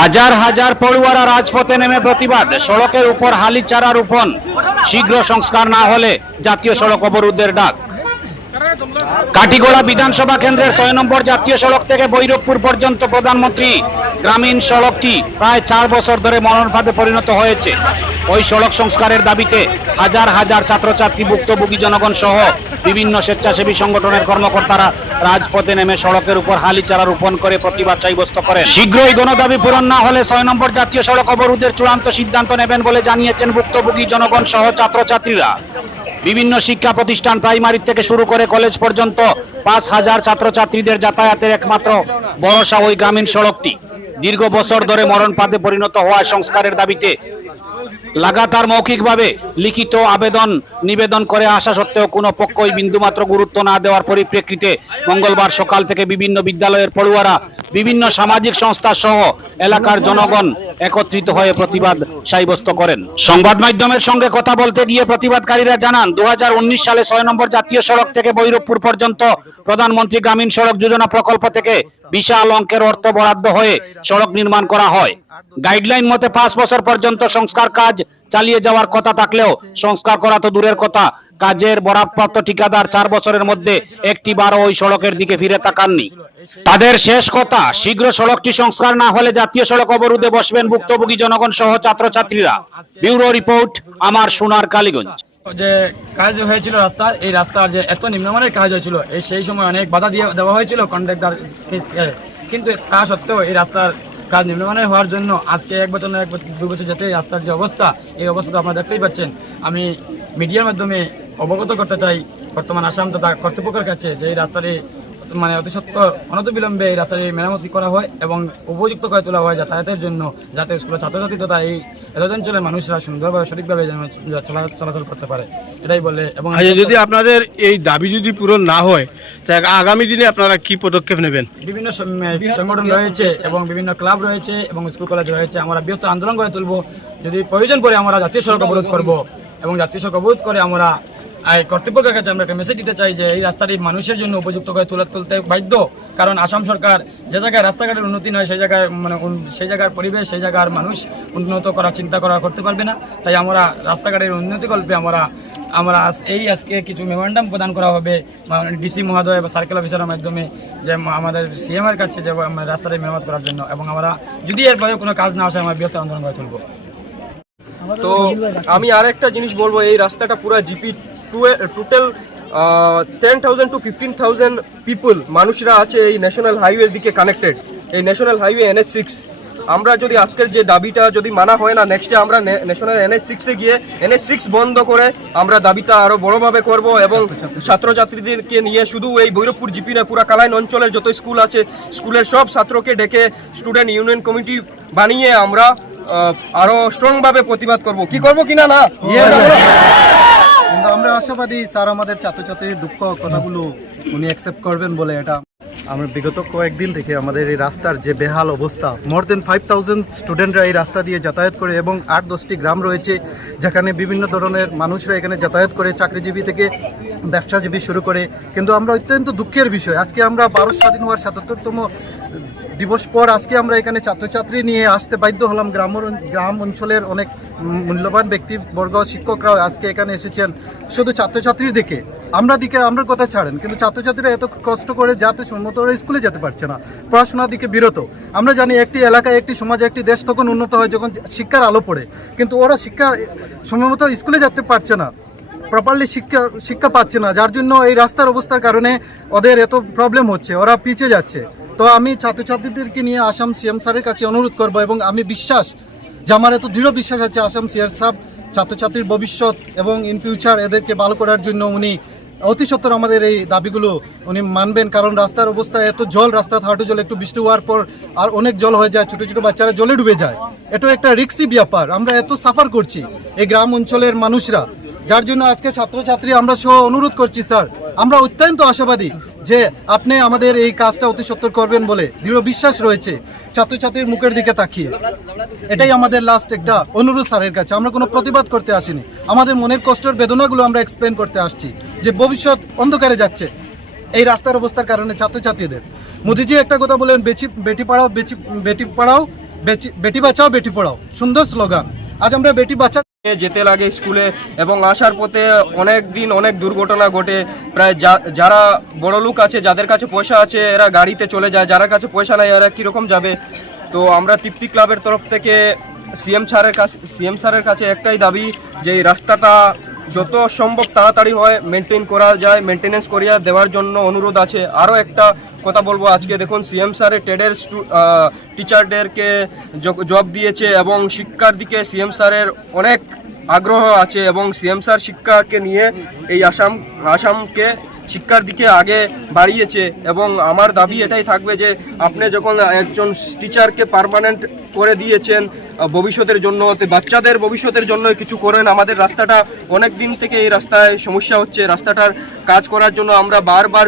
হাজার হাজার পড়ুয়ারা রাজপথে নেমে প্রতিবাদ, সড়কের উপর হালি চারা রোপণ, শীঘ্র সংস্কার না হলে জাতীয় সড়ক অবরোধের ডাক। কাটিগড়া বিধানসভা কেন্দ্রের ৬ নম্বর জাতীয় সড়ক থেকে ভৈরবপুর পর্যন্ত প্রধানমন্ত্রী গ্রামীণ সড়কটি প্রায় ৪ বছর ধরে মরণ ফাঁদে পরিণত হয়েছে। ওই সড়ক সংস্কারের দাবিতে হাজার হাজার ছাত্রছাত্রী, ভুক্তভোগী জনগণ সহ বিভিন্ন স্বেচ্ছাসেবী সংগঠনের কর্মকর্তারা রাজপথে নেমে সড়কের উপর হালি চারা রোপণ করে প্রতিবাদ সাব্যস্ত করেন। শীঘ্রই গণদাবি পূরণ না হলে ৬ নম্বর জাতীয় সড়ক অবরোধের চূড়ান্ত সিদ্ধান্ত নেবেন বলে জানিয়েছেন ভুক্তভোগী জনগণ সহ ছাত্রছাত্রীরা। বিভিন্ন শিক্ষা প্রতিষ্ঠান প্রাইমারি থেকে শুরু করে কলেজ পর্যন্ত ৫,০০০ ছাত্রছাত্রীদের যাতায়াতের একমাত্র ভরসা ওই গ্রামীণ সড়কটি। দীর্ঘ বছর ধরে মরণ ফাঁদে পরিণত হওয়ায় সংস্কারের দাবিতে লাগাতার মৌখিকভাবে লিখিত নিবেদন করে আসা সত্ত্বেও কোনো পক্ষই বিন্দুমাত্র গুরুত্ব না দেওয়ার পরিপ্রেক্ষিতে মঙ্গলবার সকাল থেকে বিভিন্ন বিদ্যালয়ের পড়ুয়ারা, বিভিন্ন সামাজিক সংস্থা সহ এলাকার জনগণ একত্রিত হয়ে প্রতিবাদ সাব্যস্ত করেন। সংবাদ মাধ্যমের সঙ্গে কথা বলতে গিয়ে প্রতিবাদকারীরা জানান, ২০১৯ সালে ৬ নম্বর জাতীয় সড়ক থেকে ভৈরবপুর পর্যন্ত প্রধানমন্ত্রী গ্রামীণ সড়ক যোজনা প্রকল্প থেকে বিশাল অঙ্কের অর্থ বরাদ্দ হয়ে সড়ক নির্মাণ করা হয়। গাইডলাইন মতে ৫ বছর পর্যন্ত সংস্কার কাজ চালিয়ে যাওয়ার কথা থাকলেও সংস্কার করা তো দূরের কথা, কাজের বরাদ্দপ্রাপ্ত ঠিকাদার ৪ বছরের মধ্যে একটিবারও ওই সড়কের দিকে ফিরে তাকাননি। তাদের শেষ কথা, শীঘ্র সড়কটি সংস্কার না হলে জাতীয় সড়ক অবরোধে বসবেন ভুক্তভোগী জনগণ সহ ছাত্রছাত্রীরা। ব্যুরো রিপোর্ট, আমার সোনার কালীগঞ্জ। যে কাজ হয়েছিল রাস্তার, এই রাস্তার যে এত নিম্নমানের কাজ হয়েছিল, সেই সময় অনেক বাধা দিয়ে দেওয়া হয়েছিল কন্ট্রাক্টর, কিন্তু তা সত্ত্বেও এই রাস্তার কাজ নিম্নমানের হওয়ার জন্য আজকে ১ বছর না ২ বছর যেতে রাস্তার যে অবস্থা, এই অবস্থা তো আপনারা দেখতেই পাচ্ছেন। আমি মিডিয়ার মাধ্যমে অবগত করতে চাই বর্তমান আসাম তথা কর্তৃপক্ষের কাছে যে এই রাস্তাটি অতি সত্বর অনতিবিলম্বে এই রাস্তাটি মেরামতি করা হয় এবং উপযুক্ত করে তোলা হয় যাতায়াতের জন্য, যাতে স্কুলের ছাত্রছাত্রী তথা এই অঞ্চলের মানুষরা সুন্দরভাবে সঠিকভাবে চলাচল করতে পারে, এটাই বলে। এবং যদি আপনাদের এই দাবি যদি পূরণ না হয়, তাহলে আগামী দিনে আপনারা কি পদক্ষেপ নেবেন? বিভিন্ন সংগঠন রয়েছে এবং বিভিন্ন ক্লাব রয়েছে এবং স্কুল কলেজ রয়েছে, আমরা বৃহত্তর আন্দোলন করে তুলব। যদি প্রয়োজন পড়ে আমরা জাতীয় সড়ক অবরোধ করব এবং জাতীয় সড়ক অবরোধ করে আমরা কর্তৃপক্ষের কাছে আমরা একটা মেসেজ দিতে চাই যে এই রাস্তাটি মানুষের জন্য উপযুক্ত করে তুলতে বাধ্য। কারণ আসাম সরকার যে জায়গায় রাস্তাঘাটের উন্নতি নয়, সেই জায়গায় সেই জায়গার পরিবেশ, সেই জায়গার মানুষ উন্নত করার চিন্তা করতে পারবে না। তাই আমরা রাস্তাঘাটের উন্নতি কল্পে আমরা আজকে কিছু মেমোরেন্ডাম প্রদান করা হবে ডিসি মহোদয় বা সার্কেল অফিসারের মাধ্যমে, যে আমাদের সিএম এর কাছে যে রাস্তাটি মেরামত করার জন্য, এবং আমরা যদি এর পরে কোনো কাজ না আসে আমরা বৃহত্তর আন্দোলন করে তুলব। তো আমি আর একটা জিনিস বলবো, এই রাস্তাটা পুরো জিপি টোটাল 10,000 to 15,000 পিপল মানুষরা আছে এই ন্যাশনাল হাইওয়ের দিকে কানেক্টেড, এই ন্যাশনাল হাইওয়ে NH6। আমরা যদি আজকের যে দাবিটা যদি মানা হয় না, নেক্সটে আমরা ন্যাশনাল NH6-এ গিয়ে NH6 বন্ধ করে আমরা দাবিটা আরও বড়োভাবে করব এবং ছাত্রছাত্রীদেরকে নিয়ে শুধু এই ভৈরবপুর জিপি না, পুরা কালাইন অঞ্চলের যত স্কুল আছে, স্কুলের সব ছাত্রকে ডেকে স্টুডেন্ট ইউনিয়ন কমিটি বানিয়ে আমরা আরও স্ট্রংভাবে প্রতিবাদ করব। কি করব কিনা না, কিন্তু আমরা আশাবাদী স্যার আমাদের ছাত্রছাত্রীর দুঃখ কথাগুলো উনি অ্যাকসেপ্ট করবেন বলে। এটা আমরা বিগত কয়েকদিন থেকে আমাদের এই রাস্তার যে বেহাল অবস্থা, মোর দেন 5,000 স্টুডেন্টরা এই রাস্তা দিয়ে যাতায়াত করে এবং 8-10টি গ্রাম রয়েছে যেখানে বিভিন্ন ধরনের মানুষরা এখানে যাতায়াত করে, চাকরিজীবী থেকে ব্যবসাজীবী শুরু করে। কিন্তু আমরা অত্যন্ত দুঃখের বিষয়, আজকে আমরা ভারত স্বাধীন হওয়ার ৭৭তম দিবস পর আজকে আমরা এখানে ছাত্রছাত্রী নিয়ে আসতে বাধ্য হলাম। গ্রাম অঞ্চলের অনেক মূল্যবান ব্যক্তিবর্গ, শিক্ষকরাও আজকে এখানে এসেছেন শুধু ছাত্রছাত্রীর দিকে। আমরা কথা ছাড়েন, কিন্তু ছাত্রছাত্রীরা এত কষ্ট করে যাতে সম্মত ওরা স্কুলে যেতে পারছে না, পড়াশোনার দিকে বিরত। আমরা জানি একটি এলাকায়, একটি সমাজে, একটি দেশ তখন উন্নত হয় যখন শিক্ষার আলো পড়ে, কিন্তু ওরা সময়মত স্কুলে যেতে পারছে না, প্রপারলি শিক্ষা পাচ্ছে না, যার জন্য এই রাস্তার অবস্থার কারণে ওদের এত প্রবলেম হচ্ছে, ওরা পিছিয়ে যাচ্ছে। তো আমি ছাত্রছাত্রীদেরকে নিয়ে আসাম সিএম স্যারের কাছে অনুরোধ করব এবং আমি বিশ্বাস যে আমার এত দৃঢ় বিশ্বাস আছে আসাম সিএম সাহেব ছাত্রছাত্রীর ভবিষ্যৎ এবং ইন ফিউচার এদেরকে ভালো করার জন্য উনি অতি সত্বর আমাদের এই দাবিগুলো উনি মানবেন। কারণ রাস্তার অবস্থা এত জল, রাস্তা হাঁটু জল, একটু বৃষ্টি হওয়ার পর আর অনেক জল হয়ে যায়, ছোটো ছোটো বাচ্চারা জলে ডুবে যায়। এটা একটা রিস্কি ব্যাপার, আমরা এত সাফার করছি এই গ্রাম অঞ্চলের মানুষরা, যার জন্য আজকে ছাত্রছাত্রী আমরা সহ অনুরোধ করছি স্যার, আমরা অত্যন্ত আশাবাদী যে আপনি আমাদের এই কাজটা অতি সত্বর করবেন বলে দৃঢ় বিশ্বাস রয়েছে ছাত্রছাত্রীর মুখের দিকে তাকিয়ে। এটাই আমাদের লাস্ট একটা অনুরোধ স্যারের কাছে। আমরা কোনো প্রতিবাদ করতে আসিনি, আমাদের মনের কষ্টের বেদনাগুলো আমরা এক্সপ্লেন করতে আসছি যে ভবিষ্যৎ অন্ধকারে যাচ্ছে এই রাস্তার অবস্থার কারণে ছাত্রছাত্রীদের। মোদিজি একটা কথা বলেন, বেটি পড়াও বেটি বাঁচাও বেটি পড়াও, সুন্দর স্লোগান। আজ আমরা বেটি বাঁচা যেতে লাগে স্কুলে এবং আসার পথে অনেক দুর্ঘটনা ঘটে। প্রায় যারা বড় লোক আছে, যাদের কাছে পয়সা আছে, এরা গাড়িতে চলে যায়, যারা কাছে পয়সা নাই এরা কীরকম যাবে। তো আমরা তৃপ্তি ক্লাবের তরফ থেকে সিএম স্যারের কাছে একটাই দাবি যে এই রাস্তাটা যত সম্ভব তাড়াতাড়ি হয় মেনটেনেন্স করিয়া দেওয়ার জন্য অনুরোধ আছে। আরও একটা কথা বলবো, আজকে দেখুন সিএম স্যারের টেডের টিচারদেরকে জব দিয়েছে এবং শিক্ষার দিকে সিএম স্যারের অনেক আগ্রহ আছে এবং সিএম স্যার শিক্ষাকে নিয়ে এই আসামকে শিক্ষার দিকে আগে বাড়িয়েছে। এবং আমার দাবি এটাই থাকবে যে আপনি যখন একজন টিচারকে পার্মানেন্ট করে দিয়েছেন ভবিষ্যতের জন্য, বাচ্চাদের ভবিষ্যতের জন্য কিছু করেন। আমাদের রাস্তাটা অনেক দিন থেকে এই রাস্তায় সমস্যা হচ্ছে, রাস্তাটার কাজ করার জন্য আমরা বারবার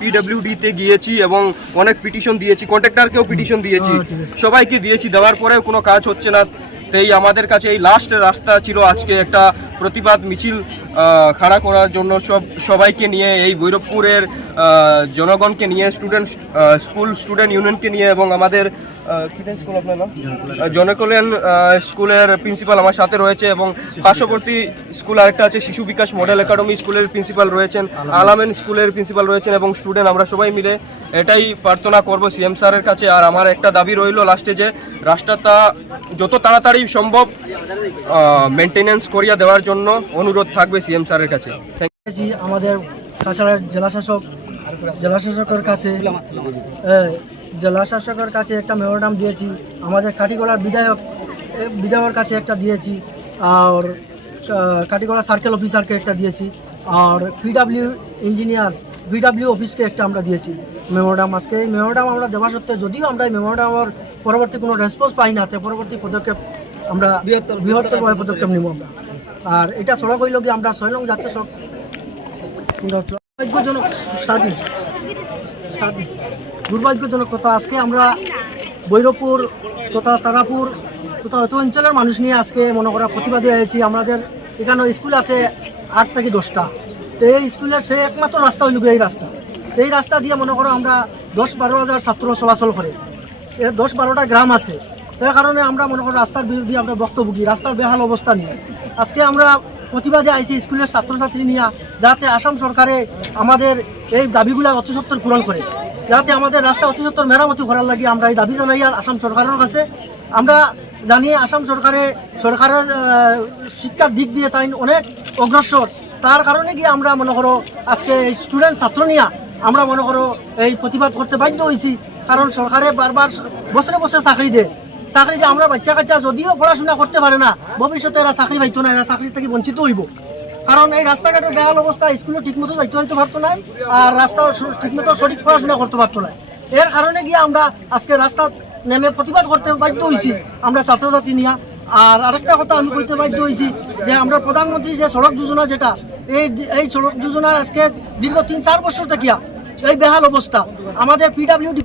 পিডব্লিউডিতে গিয়েছি এবং অনেক পিটিশন দিয়েছি, কন্ট্রাক্টরকেও পিটিশন দিয়েছি, সবাইকে দিয়েছি, দেওয়ার পরেও কোনো কাজ হচ্ছে না। তাই আমাদের কাছে এই লাস্ট রাস্তা ছিল আজকে একটা প্রতিবাদ মিছিল খাড়া করার জন্য সবাইকে নিয়ে, এই ভৈরবপুরের জনগণকে নিয়ে, স্টুডেন্ট ইউনিয়নকে নিয়ে এবং আমাদের জনকল্যাণ স্কুলের প্রিন্সিপাল আমার সাথে রয়েছে এবং পার্শ্ববর্তী স্কুল আরেকটা আছে শিশু বিকাশ মডেল একাডেমি স্কুলের প্রিন্সিপাল রয়েছেন, আলামেন স্কুলের প্রিন্সিপাল রয়েছেন এবং স্টুডেন্ট, আমরা সবাই মিলে এটাই প্রার্থনা করব সিএম স্যারের কাছে। আর আমার একটা দাবি রইল লাস্টে যে রাস্তাটা যত তাড়াতাড়ি সম্ভব মেনটেনেন্স করিয়া দেওয়ার জন্য অনুরোধ থাকবে সিএম স্যারের কাছে। আমাদের কাছাড়ের জেলাশাসকের কাছে জেলাশাসকের কাছে একটা মেমোরান্ডাম দিয়েছি, আমাদের কাটিগড়ার বিধায়কের কাছে একটা দিয়েছি, আর কাটিগড়া সার্কেল অফিসারকে একটা দিয়েছি, আর ভিডব্লিউ অফিসকে একটা আমরা দিয়েছি মেমোরান্ডাম। আজকে এই মেমোরান্ডাম আমরা দেওয়া সত্ত্বেও যদিও আমরা এই মেমোরান্ডামের পরবর্তী কোনো রেসপন্স পাই না, তো পরবর্তী পদক্ষেপ আমরা বৃহত্তরভাবে পদক্ষেপ নিব আমরা। আর এটা সড়ক হইল কি আমরা 6 নং জাতীয় সড়ক দুর্ভাগ্যজনক কথা। আজকে আমরা ভৈরবপুর তথা তারাপুর তথা অত অঞ্চলের মানুষ নিয়ে আজকে মনে করা প্রতিবাদী হয়েছি। আমাদের এখানে স্কুল আছে 8 থেকে 10টা, তো এই স্কুলের সে একমাত্র রাস্তা হইল এই রাস্তা। এই রাস্তা দিয়ে মনে করো আমরা 10-12 হাজার ছাত্র চলাচল করে, 10-12টা গ্রাম আছে। তার কারণে আমরা মনে করি রাস্তার বিরুদ্ধে আমরা বক্তব্য রাস্তার বেহাল অবস্থা নিয়ে আজকে আমরা প্রতিবাদে আইছি স্কুলের ছাত্রছাত্রী নিয়ে, যাতে আসাম সরকারে আমাদের এই দাবিগুলো অতি সত্বর পূরণ করে, যাতে আমাদের রাস্তা অতি সত্বর মেরামতি করার লাগে আমরা এই দাবি জানাই। আর আসাম সরকারের কাছে আমরা জানি আসাম সরকারের শিক্ষার দিক দিয়ে তাই অনেক অগ্রসর, তার কারণে গিয়ে আমরা মনে করো আজকে স্টুডেন্ট ছাত্র নিয়ে আমরা মনে করো এই প্রতিবাদ করতে বাধ্য হয়েছি। কারণ সরকারে বারবার বছরে বছরে চাকরি দেয়, আমরা বাচ্চা কাচ্চা যদিও পড়াশোনা করতে পারে না, ভবিষ্যতে এরা চাকরি পাইতো না, এরা চাকরি থেকে বঞ্চিত হইব। কারণ এই রাস্তাঘাটের বেহাল অবস্থা, স্কুলে ঠিকমতো যাইতে হইতে পারতো না, আর রাস্তাও ঠিকমতো সঠিক পড়াশোনা করতে পারতো না। এর কারণে গিয়ে আমরা আজকে রাস্তা নেমে প্রতিবাদ করতে বাধ্য হয়েছি আমরা ছাত্রছাত্রী নিয়ে। আর আরেকটা কথা আমি কইতে বাধ্য হয়েছি যে আমরা প্রধানমন্ত্রী যে সড়ক যোজনা, যেটা এই সড়ক যোজনার আজকে দীর্ঘ 3-4 বছর থেকে এই বেহাল অবস্থা। আমাদের পিডব্লিউডি